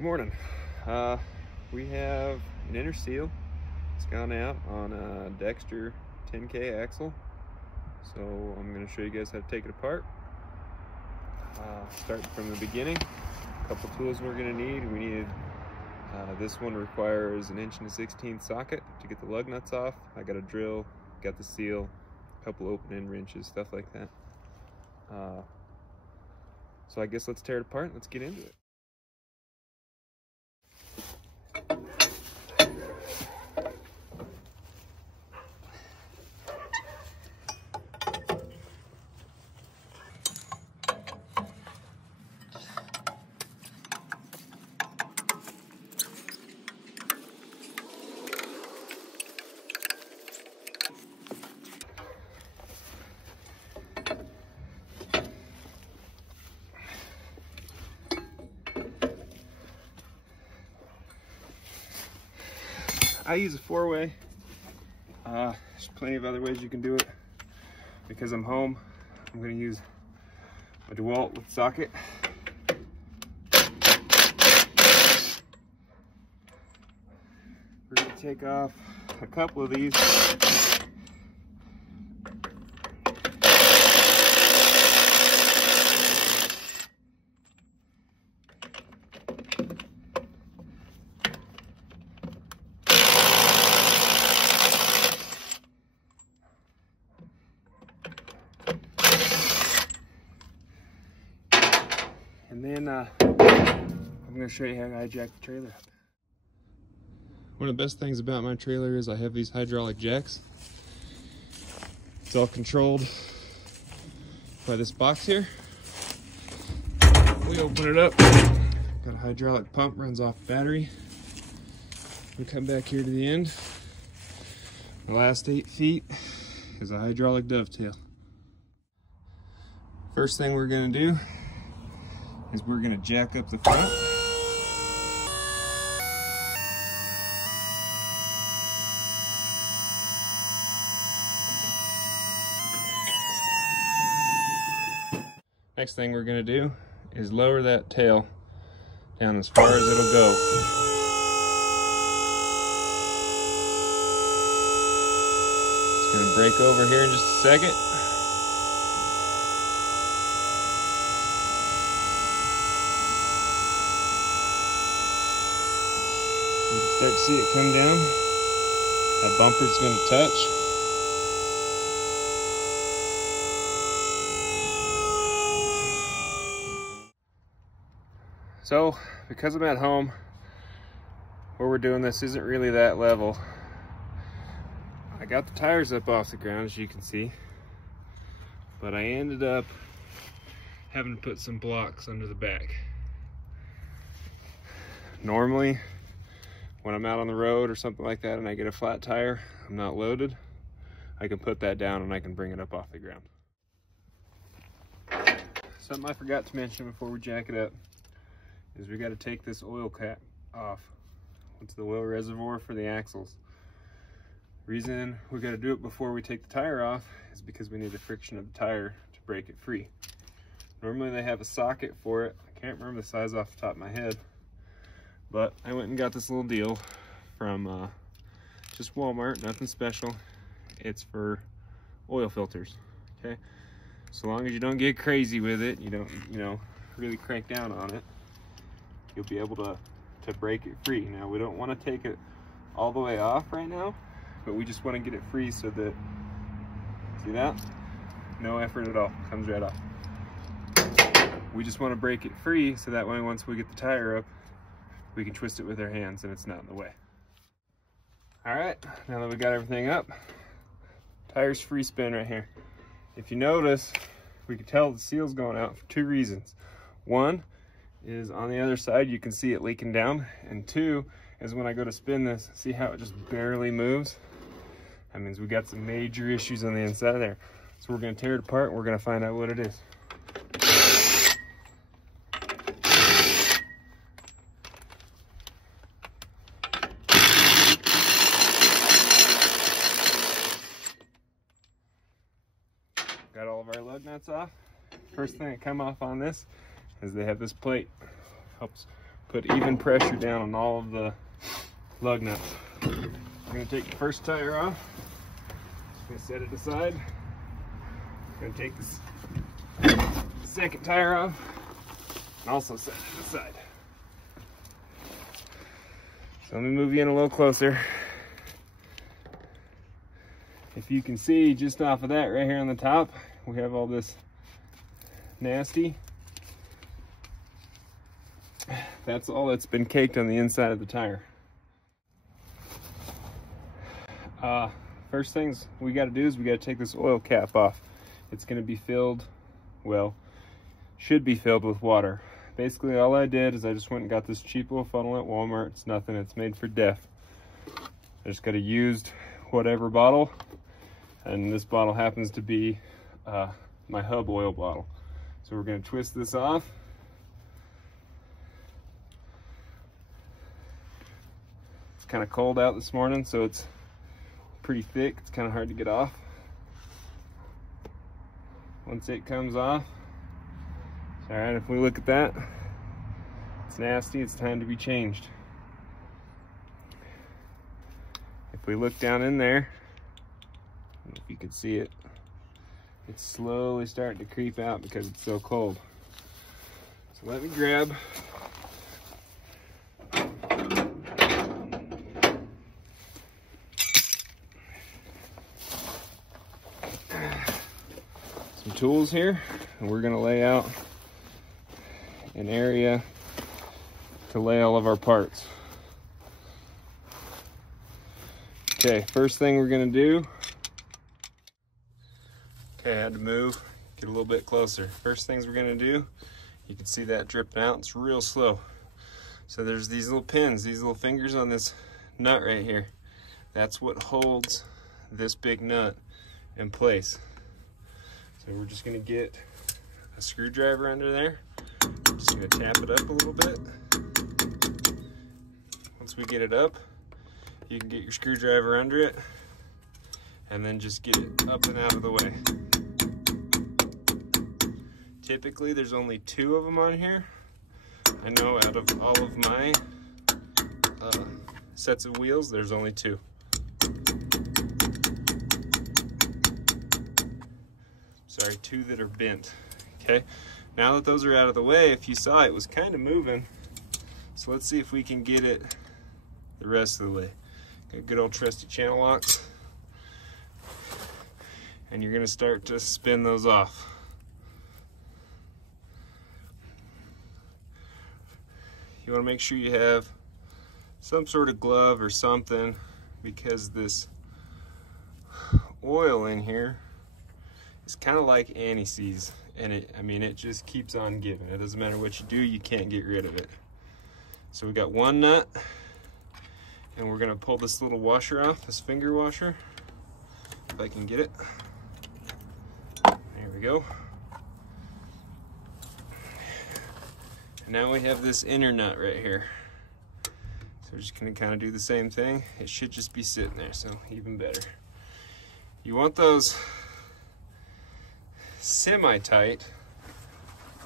Good morning. We have an inner seal. It's gone out on a Dexter 10K Axel. So I'm going to show you guys how to take it apart. Starting from the beginning, a couple tools we're going to need. This one requires an 1 1/16 socket to get the lug nuts off. I got a drill, got the seal, a couple open end wrenches, stuff like that. So I guess let's tear it apart and let's get into it. I use a 4-way. There's plenty of other ways you can do it. Because I'm home, I'm going to use a DeWalt with socket. We're going to take off a couple of these. And then I'm going to show you how I jack the trailer up. One of the best things about my trailer is I have these hydraulic jacks. It's all controlled by this box here. We open it up, got a hydraulic pump, runs off battery. We come back here to the end. The last 8 feet is a hydraulic dovetail. First thing we're going to do is we're going to jack up the front. Next thing we're going to do is lower that tail down as far as it'll go. It's going to break over here in just a second. You can start to see it come down. That bumper's going to touch. So, because I'm at home, where we're doing this isn't really that level. I got the tires up off the ground, as you can see, but I ended up having to put some blocks under the back. Normally, when I'm out on the road or something like that and I get a flat tire, I'm not loaded, I can put that down and I can bring it up off the ground. Something I forgot to mention before we jack it up is we got to take this oil cap off. It's the oil reservoir for the axles. Reason we got to do it before we take the tire off is because we need the friction of the tire to break it free. Normally they have a socket for it. I can't remember the size off the top of my head, but I went and got this little deal from just Walmart, nothing special. It's for oil filters, okay? So long as you don't get crazy with it, you don't, really crank down on it, you'll be able to break it free. Now, we don't want to take it all the way off right now, but we just want to get it free so that, see that? No effort at all, comes right off. We just want to break it free so that way once we get the tire up, we can twist it with our hands and it's not in the way. All right, now that we got everything up, tire's free spin right here. If you notice, we can tell the seal's going out for 2 reasons. One is on the other side, you can see it leaking down. And 2 is when I go to spin this, see how it just barely moves? That means we got some major issues on the inside there. So we're gonna tear it apart and we're gonna find out what it is. Got all of our lug nuts off. First thing that come off on this is they have this plate. Helps put even pressure down on all of the lug nuts. We're going to take the first tire off. Just going to set it aside. We're going to take this second tire off and also set it aside. So let me move you in a little closer. If you can see just off of that right here on the top, we have all this nasty. That's all that's been caked on the inside of the tire. First things we got to do is we got to take this oil cap off. It's going to be filled, well, should be filled with water. Basically all I did is I just went and got this cheap little funnel at Walmart. It's nothing, it's made for DEF. I just got a used whatever bottle, and this bottle happens to be my hub oil bottle. So we're going to twist this off. It's kind of cold out this morning, so it's pretty thick. It's kind of hard to get off. Once it comes off, all right, if we look at that, it's nasty, it's time to be changed. If we look down in there, if you can see it, it's slowly starting to creep out because it's so cold. So let me grab some tools here, and we're gonna lay out an area to lay all of our parts. Okay, first thing we're gonna do, okay, I had to move, get a little bit closer. First things we're gonna do, you can see that dripping out, it's real slow. So there's these little pins, these little fingers on this nut right here. That's what holds this big nut in place. So we're just gonna get a screwdriver under there. Just gonna tap it up a little bit. Once we get it up, you can get your screwdriver under it and then just get it up and out of the way. Typically there's only 2 of them on here. I know out of all of my sets of wheels, there's only 2. Sorry, 2 that are bent. Okay, now that those are out of the way, if you saw it was kind of moving. So let's see if we can get it the rest of the way. Got good old trusty channel locks. And you're gonna start to spin those off. You wanna make sure you have some sort of glove or something, because this oil in here is kind of like anti-seize, and it just keeps on giving. It doesn't matter what you do, you can't get rid of it. So we got one nut, and we're gonna pull this little washer off, this finger washer, if I can get it. There we go. And now we have this inner nut right here. So we're just gonna kind of do the same thing. It should just be sitting there, so even better. You want those semi-tight,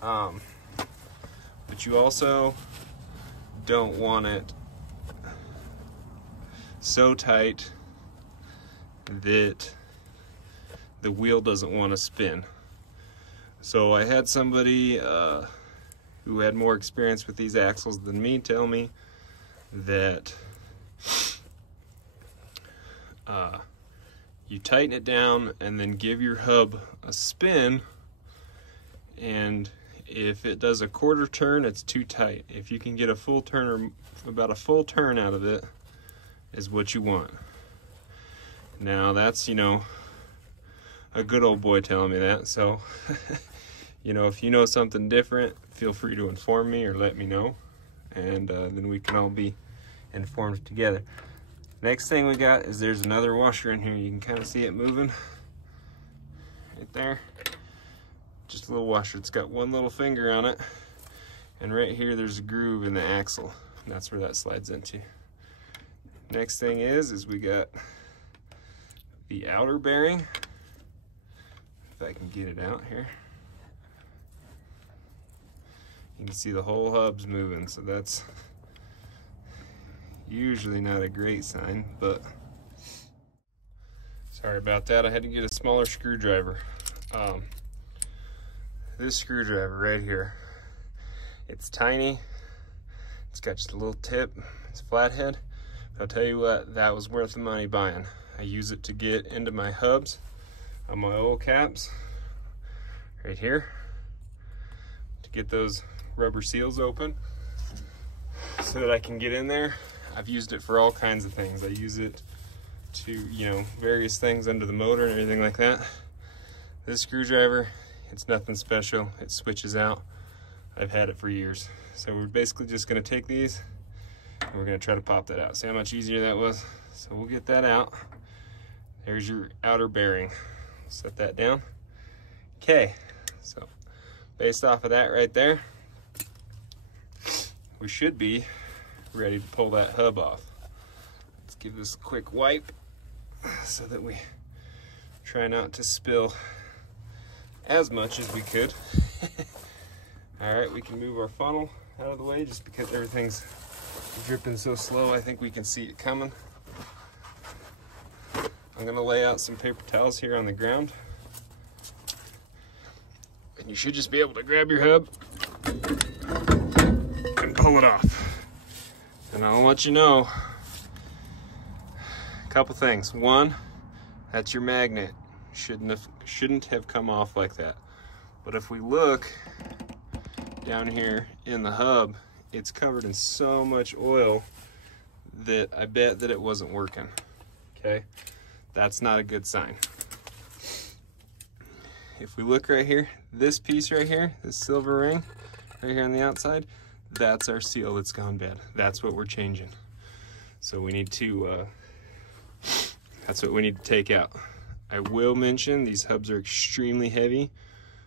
but you also don't want it so tight that the wheel doesn't want to spin. So I had somebody who had more experience with these axles than me tell me that you tighten it down and then give your hub a spin, and if it does a quarter turn, it's too tight. If you can get a full turn, or about a full turn out of it, is what you want. Now that's, you know, a good old boy telling me that, so you know, if you know something different, feel free to inform me or let me know, and then we can all be informed together. Next thing we got is there's another washer in here. You can kind of see it moving right there. Just a little washer. It's got one little finger on it, and right here there's a groove in the axle, and that's where that slides into. Next thing is we got the outer bearing. If I can get it out here. You can see the whole hub's moving, so that's usually not a great sign, but sorry about that. I had to get a smaller screwdriver. This screwdriver right here, it's tiny, it's got just a little tip, it's a flathead. I'll tell you what, that was worth the money buying. I use it to get into my hubs on my oil caps right here to get those rubber seals open so that I can get in there. I've used it for all kinds of things. I use it to, you know, various things under the motor and everything like that. This screwdriver, it's nothing special. It switches out. I've had it for years. So we're basically just gonna take these and we're gonna try to pop that out. See how much easier that was? So we'll get that out. There's your outer bearing. Set that down. Okay, so based off of that right there, we should be ready to pull that hub off. Let's give this a quick wipe so that we try not to spill as much as we could. All right, we can move our funnel out of the way just because everything's dripping so slow. I think we can see it coming. I'm gonna lay out some paper towels here on the ground. And you should just be able to grab your hub and pull it off. And I'll let you know a couple things. One, that's your magnet. Shouldn't have come off like that. But if we look down here in the hub, it's covered in so much oil that I bet that it wasn't working. Okay, that's not a good sign. If we look right here, this piece right here, this silver ring right here on the outside, that's our seal that's gone bad. That's what we're changing. So we need to, that's what we need to take out. I will mention these hubs are extremely heavy,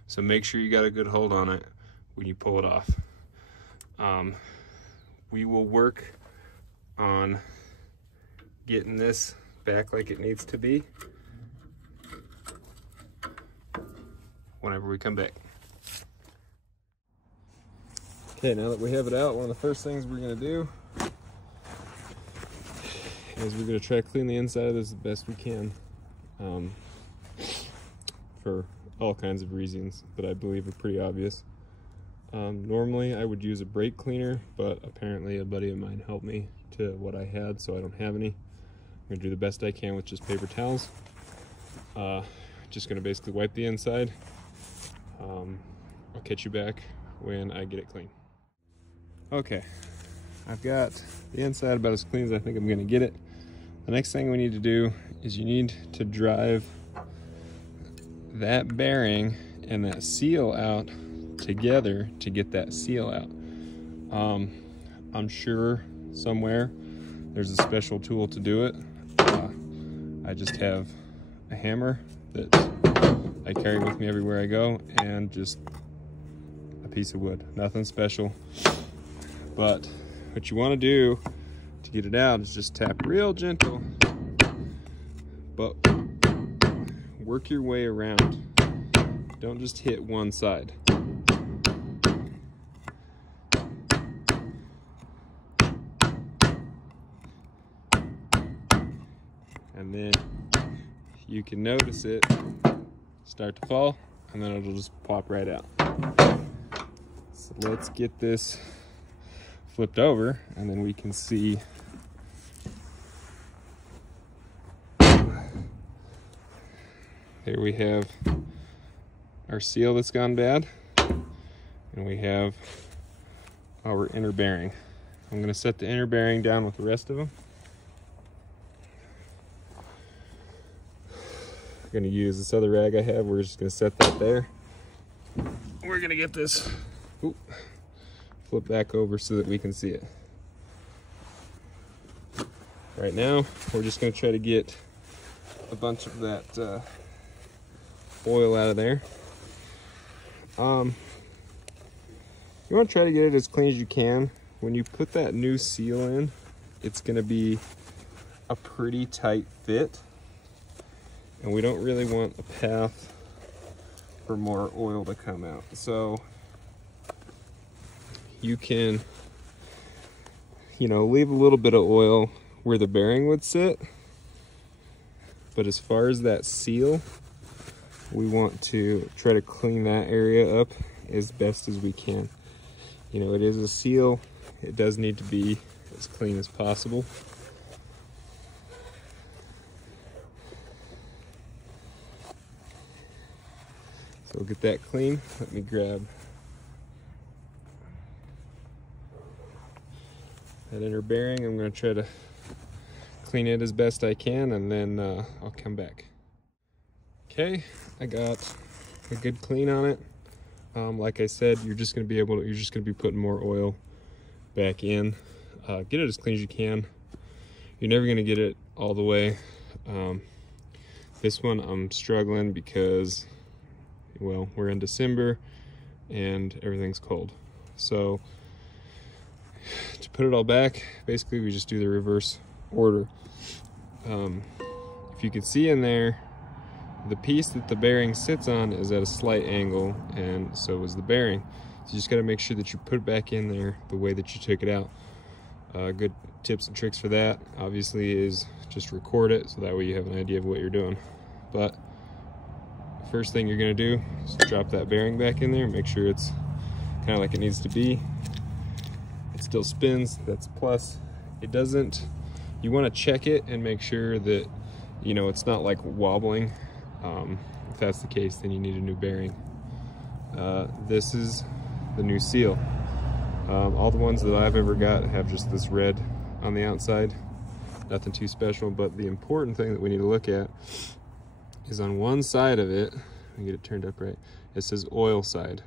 so make sure you got a good hold on it when you pull it off. We will work on getting this back like it needs to be whenever we come back. Okay, now that we have it out, one of the first things we're gonna do is we're gonna try to clean the inside of this the best we can, for all kinds of reasons that I believe are pretty obvious. Normally I would use a brake cleaner, but apparently a buddy of mine helped me to what I had, so I don't have any. I'm gonna do the best I can with just paper towels. Just gonna basically wipe the inside. I'll catch you back when I get it clean. Okay, I've got the inside about as clean as I think I'm gonna get it. The next thing we need to do is you need to drive that bearing and that seal out together to get that seal out. I'm sure somewhere there's a special tool to do it. I just have a hammer that I carry with me everywhere I go and just a piece of wood, nothing special. But what you want to do to get it out is just tap real gentle, but work your way around. Don't just hit one side. And then you can notice it start to fall, and then it'll just pop right out. So let's get this flipped over, and then we can see here we have our seal that's gone bad, and we have our inner bearing. I'm going to set the inner bearing down with the rest of them. I'm going to use this other rag I have. We're just going to set that there. We're going to get this flip back over so that we can see it. Right now, we're just going to try to get a bunch of that oil out of there. You want to try to get it as clean as you can. When you put that new seal in, it's going to be a pretty tight fit, and we don't really want a path for more oil to come out. So you can, you know, leave a little bit of oil where the bearing would sit. But as far as that seal, we want to try to clean that area up as best as we can. You know, it is a seal. It does need to be as clean as possible. So we'll get that clean. Let me grab that inner bearing. I'm going to try to clean it as best I can, and then I'll come back. Okay, I got a good clean on it. Like I said, you're just going to be putting more oil back in. Get it as clean as you can. You're never going to get it all the way. This one I'm struggling because, well, we're in December and everything's cold. So to put it all back, basically we just do the reverse order. If you can see in there, the piece that the bearing sits on is at a slight angle, and so is the bearing. So you just got to make sure that you put it back in there the way that you took it out. Good tips and tricks for that, obviously, is just record it so that way you have an idea of what you're doing. But first thing you're going to do is drop that bearing back in there, make sure it's kind of like it needs to be. It still spins, that's a plus. It doesn't, you want to check it and make sure that, you know, it's not like wobbling. If that's the case, then you need a new bearing. This is the new seal. All the ones that I've ever got have just this red on the outside. Nothing too special, but the important thing that we need to look at is on one side of it, let me get it turned up right, it says oil side.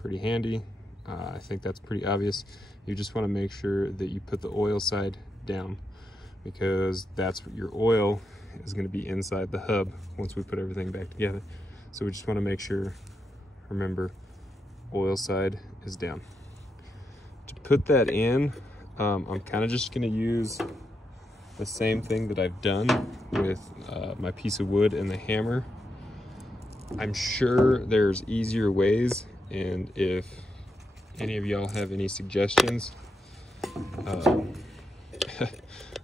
Pretty handy. I think that's pretty obvious. You just want to make sure that you put the oil side down, because that's what your oil is going to be inside the hub once we put everything back together. So we just want to make sure, remember, oil side is down. To put that in, I'm kind of just going to use the same thing that I've done with my piece of wood and the hammer. I'm sure there's easier ways, and if any of y'all have any suggestions,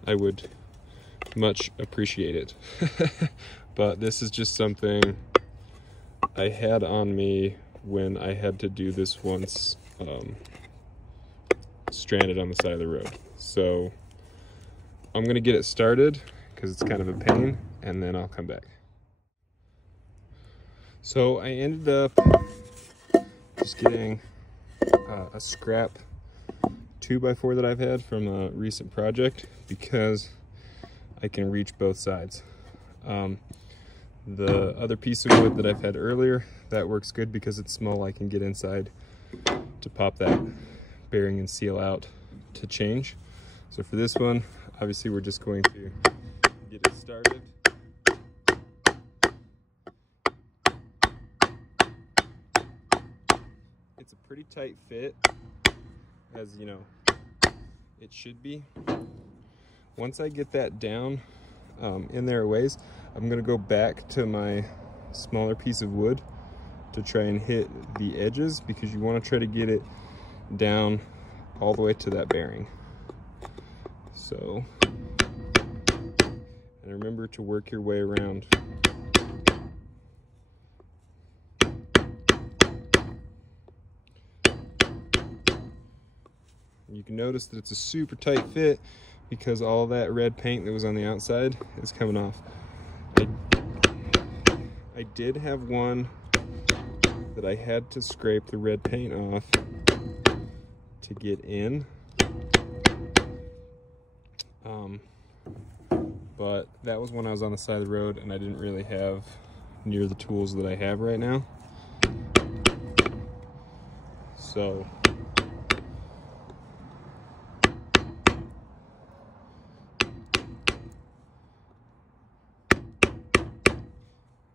I would much appreciate it. But this is just something I had on me when I had to do this once, stranded on the side of the road. So I'm gonna get it started because it's kind of a pain, and then I'll come back. So I ended up just getting a scrap 2x4 that I've had from a recent project, because I can reach both sides. The other piece of wood that I've had earlier, that works good because it's small. I can get inside to pop that bearing and seal out to change. So for this one, obviously we're just going to get it started. It's a pretty tight fit, as you know it should be. Once I get that down in there a ways, I'm gonna go back to my smaller piece of wood to try and hit the edges, because you want to try to get it down all the way to that bearing. So, and remember to work your way around. You can notice that it's a super tight fit because all that red paint that was on the outside is coming off. I did have one that I had to scrape the red paint off to get in. But that was when I was on the side of the road and I didn't really have near the tools that I have right now. So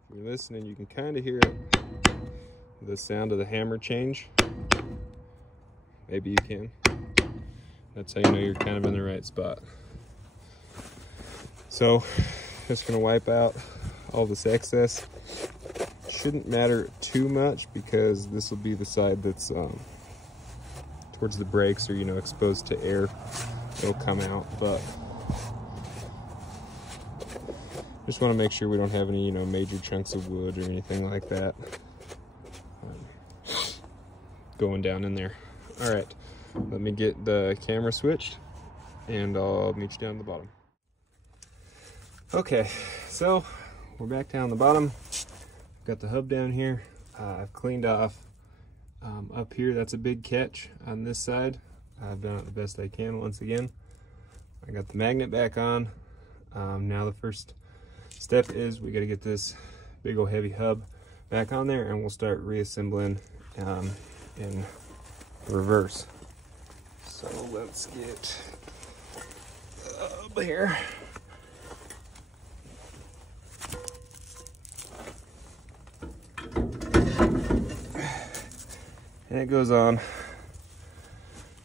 if you're listening, you can kind of hear it, the sound of the hammer change. Maybe you can. That's how you know you're kind of in the right spot. So just gonna wipe out all this excess. Shouldn't matter too much because this will be the side that's towards the brakes or, you know, exposed to air, it'll come out. But just want to make sure we don't have any, you know, major chunks of wood or anything like that going down in there. All right, let me get the camera switched and I'll meet you down at the bottom. Okay, so we're back down the bottom. Got the hub down here. I've cleaned off up here. That's a big catch on this side. I've done it the best I can once again. I got the magnet back on. Now the first step is we got to get this big old heavy hub back on there, and we'll start reassembling in reverse. So let's get up here. And it goes on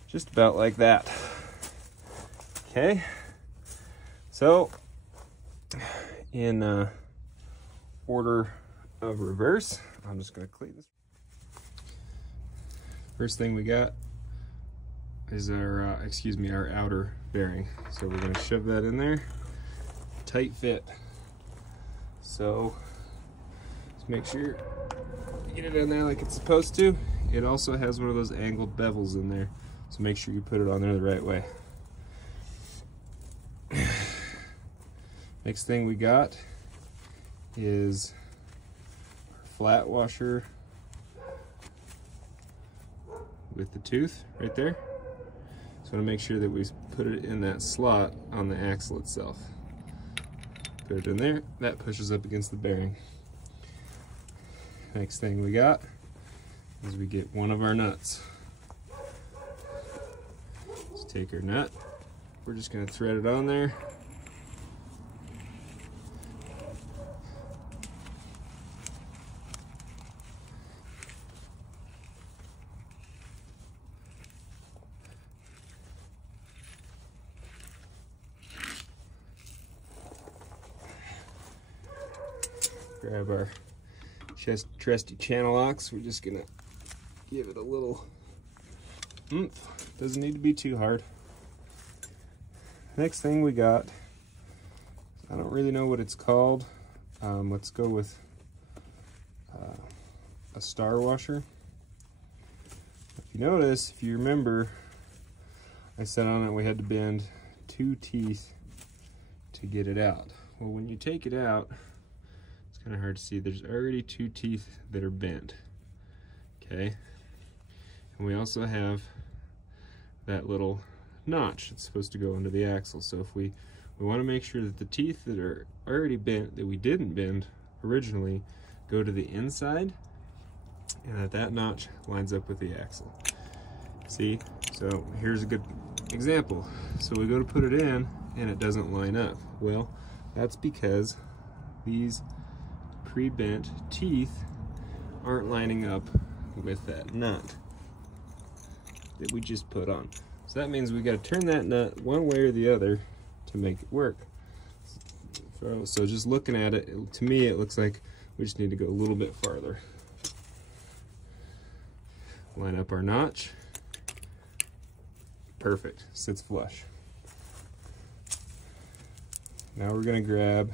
just about like that. Okay, so in order of reverse, I'm just going to clean this. First thing we got is our, our outer bearing. So we're going to shove that in there, tight fit. So let's make sure you get it in there like it's supposed to. It also has one of those angled bevels in there, so make sure you put it on there the right way. Next thing we got is our flat washer with the tooth right there. So I want to make sure that we put it in that slot on the axle itself. Put it in there, that pushes up against the bearing. Next thing we got is we get one of our nuts. Let's take our nut. We're just going to thread it on there. Grab our trusty channel locks. We're just gonna give it a little oomph. Doesn't need to be too hard. Next thing we got, I don't really know what it's called. Let's go with a star washer. If you notice, if you remember, I said on it we had to bend 2 teeth to get it out. Well, when you take it out, it's kind of hard to see. There's already 2 teeth that are bent. Okay, and we also have that little notch that's supposed to go into the axle. So if we want to make sure that the teeth that are already bent, that we didn't bend originally, go to the inside, and that notch lines up with the axle. See, so here's a good example. So we go to put it in and it doesn't line up. Well, that's because these pre-bent teeth aren't lining up with that nut that we just put on. So that means we got to turn that nut one way or the other to make it work. So just looking at it, to me it looks like we just need to go a little bit farther. Line up our notch. Perfect, sits flush. Now we're going to grab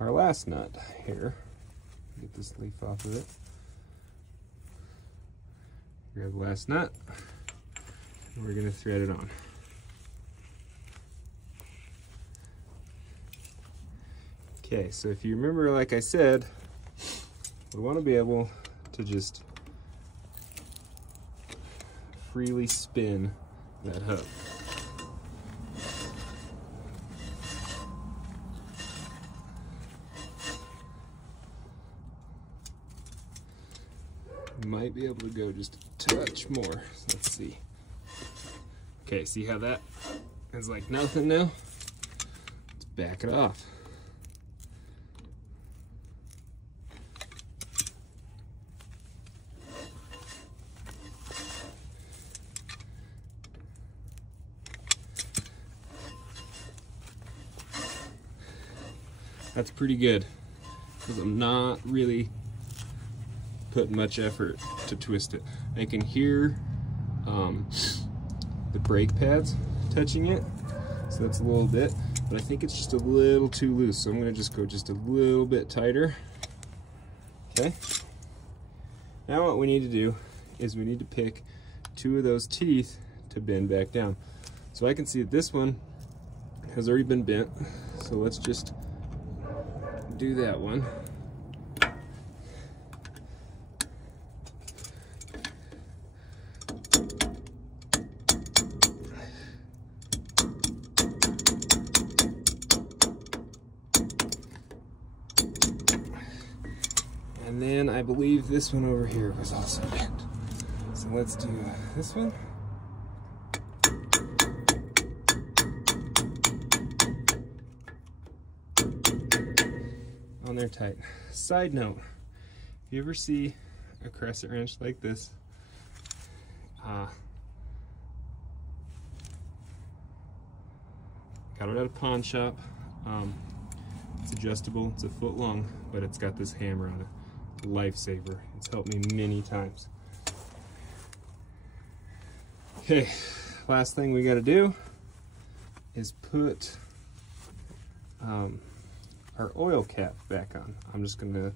our last nut here. Get this leaf off of it. Grab the last nut, and we're going to thread it on. Okay, so if you remember, like I said, we want to be able to just freely spin that hub. Might be able to go just a touch more. Let's see. Okay, see how that is like nothing now? Let's back it off. That's pretty good, because I'm not really put much effort to twist it. I can hear the brake pads touching it, so that's a little bit, but I think it's just a little too loose, so I'm going to just go just a little bit tighter. Okay, now what we need to do is we need to pick two of those teeth to bend back down. So I can see that this one has already been bent, so let's just do that one. And then I believe this one over here was also bent. So let's do this one. On there tight. Side note, if you ever see a crescent wrench like this, got it at a pawn shop. It's adjustable, it's a foot long, but it's got this hammer on it. Lifesaver. It's helped me many times. Okay, last thing we got to do is put our oil cap back on. I'm just going to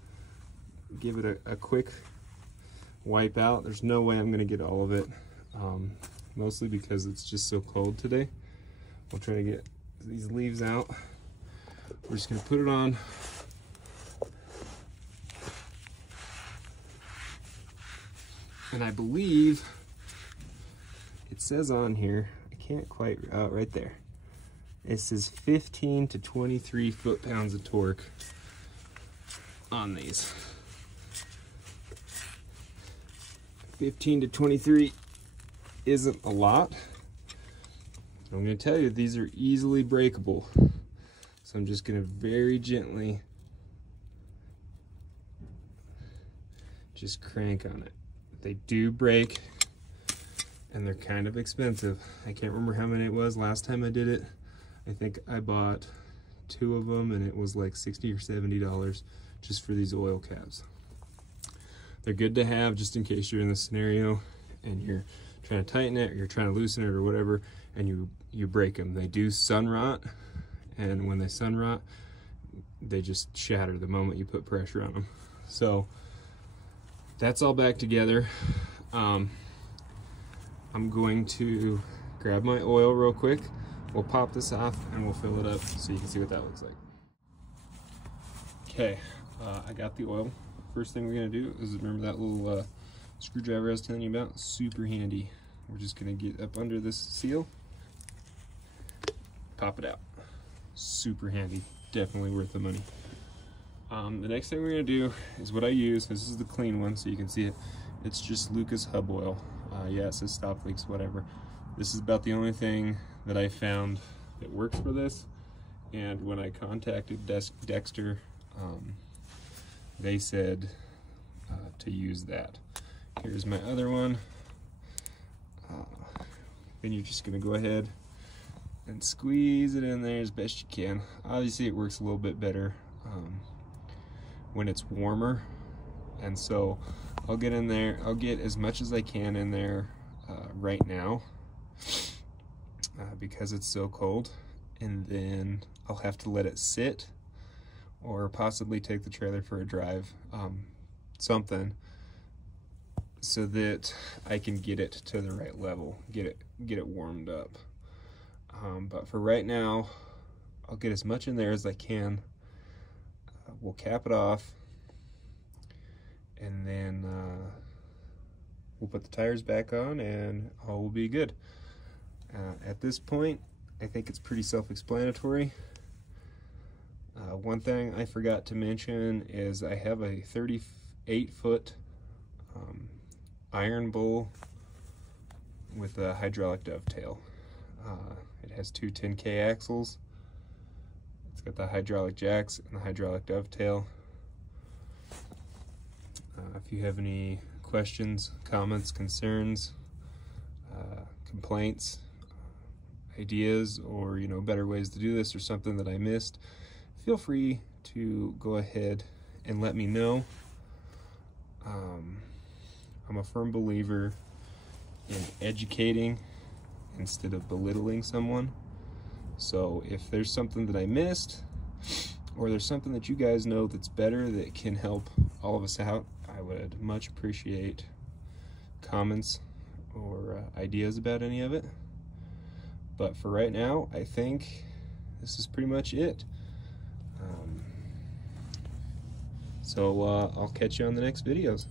give it a quick wipe out. There's no way I'm going to get all of it, mostly because it's just so cold today. We'll try to get these leaves out. We're just going to put it on. And I believe it says on here, I can't quite, right there. It says 15 to 23 foot-pounds of torque on these. 15 to 23 isn't a lot. I'm going to tell you these are easily breakable. So I'm just going to very gently just crank on it. They do break, and they're kind of expensive. I can't remember how many it was last time I did it. I think I bought 2 of them, and it was like $60 or $70 just for these oil caps. They're good to have just in case you're in this scenario and you're trying to tighten it, or you're trying to loosen it or whatever, and you break them. They do sun rot, and when they sun rot, they just shatter the moment you put pressure on them. So that's all back together. I'm going to grab my oil real quick. We'll pop this off and we'll fill it up so you can see what that looks like. Okay, I got the oil. First thing we're gonna do is, remember that little screwdriver I was telling you about? Super handy. We're just gonna get up under this seal, pop it out. Super handy, definitely worth the money. The next thing we're gonna do is what I use. This is the clean one, so you can see it. It's just Lucas hub oil. Yeah, it says stop leaks, whatever. This is about the only thing that I found that works for this. And when I contacted Dexter, they said to use that. Here's my other one. Then you're just gonna go ahead and squeeze it in there as best you can. Obviously it works a little bit better when it's warmer, and so I'll get in there, I'll get as much as I can in there right now because it's so cold, and then I'll have to let it sit or possibly take the trailer for a drive, something, so that I can get it to the right level, get it warmed up. But for right now, I'll get as much in there as I can. We'll cap it off, and then we'll put the tires back on, and all will be good. At this point, I think it's pretty self-explanatory. One thing I forgot to mention is I have a 38-foot iron bowl with a hydraulic dovetail. It has 2 10K axles. It's got the hydraulic jacks and the hydraulic dovetail. If you have any questions, comments, concerns, complaints, ideas, or better ways to do this, or something that I missed, feel free to go ahead and let me know. I'm a firm believer in educating instead of belittling someone. So if there's something that I missed, or there's something that you guys know that's better that can help all of us out, I would much appreciate comments or ideas about any of it. But for right now, I think this is pretty much it. So I'll catch you on the next videos.